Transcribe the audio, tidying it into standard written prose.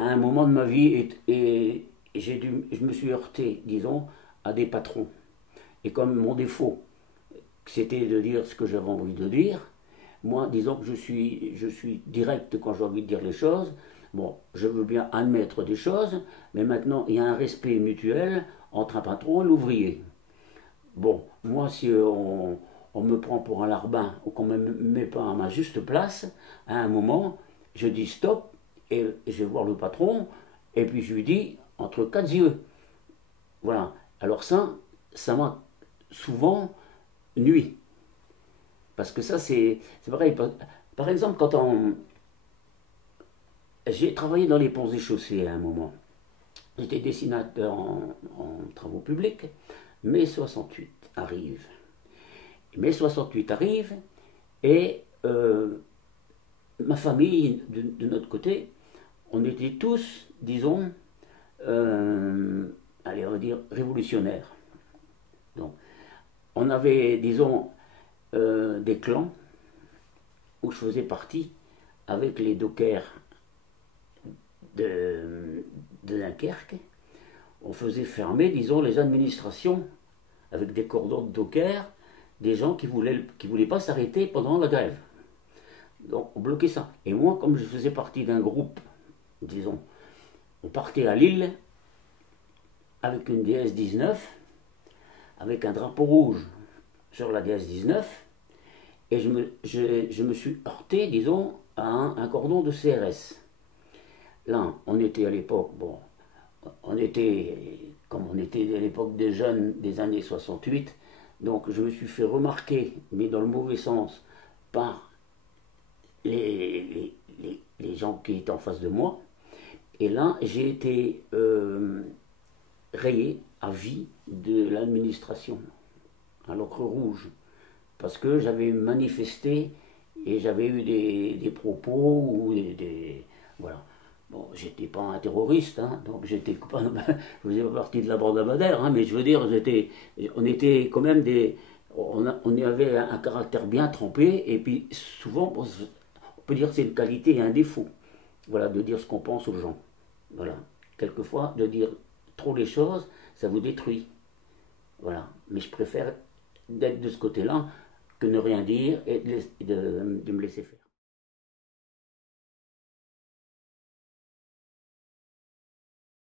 à un moment de ma vie et je me suis heurté, disons, à des patrons. Et comme mon défaut, c'était de dire ce que j'avais envie de dire, moi, disons que je suis direct quand j'ai envie de dire les choses. Bon, je veux bien admettre des choses, mais maintenant, il y a un respect mutuel entre un patron et l'ouvrier. Bon, moi, si on me prend pour un larbin ou qu'on ne me met pas à ma juste place, à un moment, je dis stop et je vais voir le patron et puis je lui dis entre quatre yeux. Voilà. Alors ça m'a souvent nuit. Parce que ça, c'est pareil. Par exemple, j'ai travaillé dans les ponts et chaussées à un moment. J'étais dessinateur en travaux publics. Mai 68 arrive. Mai 68 arrive et ma famille, de notre côté, on était tous, disons, allez, on va dire, révolutionnaires. Donc, on avait, disons, des clans où je faisais partie avec les dockers de Dunkerque. On faisait fermer, disons, les administrations avec des cordons de dockers, des gens qui voulaient pas s'arrêter pendant la grève. Donc on bloquait ça. Et moi, comme je faisais partie d'un groupe, disons, on partait à Lille avec une DS-19, avec un drapeau rouge sur la DS-19, et je me suis heurté, disons, à un cordon de CRS. Là, on était à l'époque, bon, on était, comme on était à l'époque des jeunes des années 68, donc je me suis fait remarquer, mais dans le mauvais sens, par les gens qui étaient en face de moi. Et là, j'ai été rayé à vie de l'administration, à l'ocre rouge, parce que j'avais manifesté et j'avais eu des propos ou voilà. Bon, j'étais pas un terroriste, hein, donc j'étais pas, je faisais pas partie de la bande Amadère, hein, mais je veux dire, on était quand même on avait un caractère bien trempé, et puis souvent, on peut dire que c'est une qualité et un défaut, voilà, de dire ce qu'on pense aux gens, voilà. Quelquefois, de dire trop les choses, ça vous détruit, voilà. Mais je préfère d'être de ce côté-là que ne rien dire et de me laisser faire.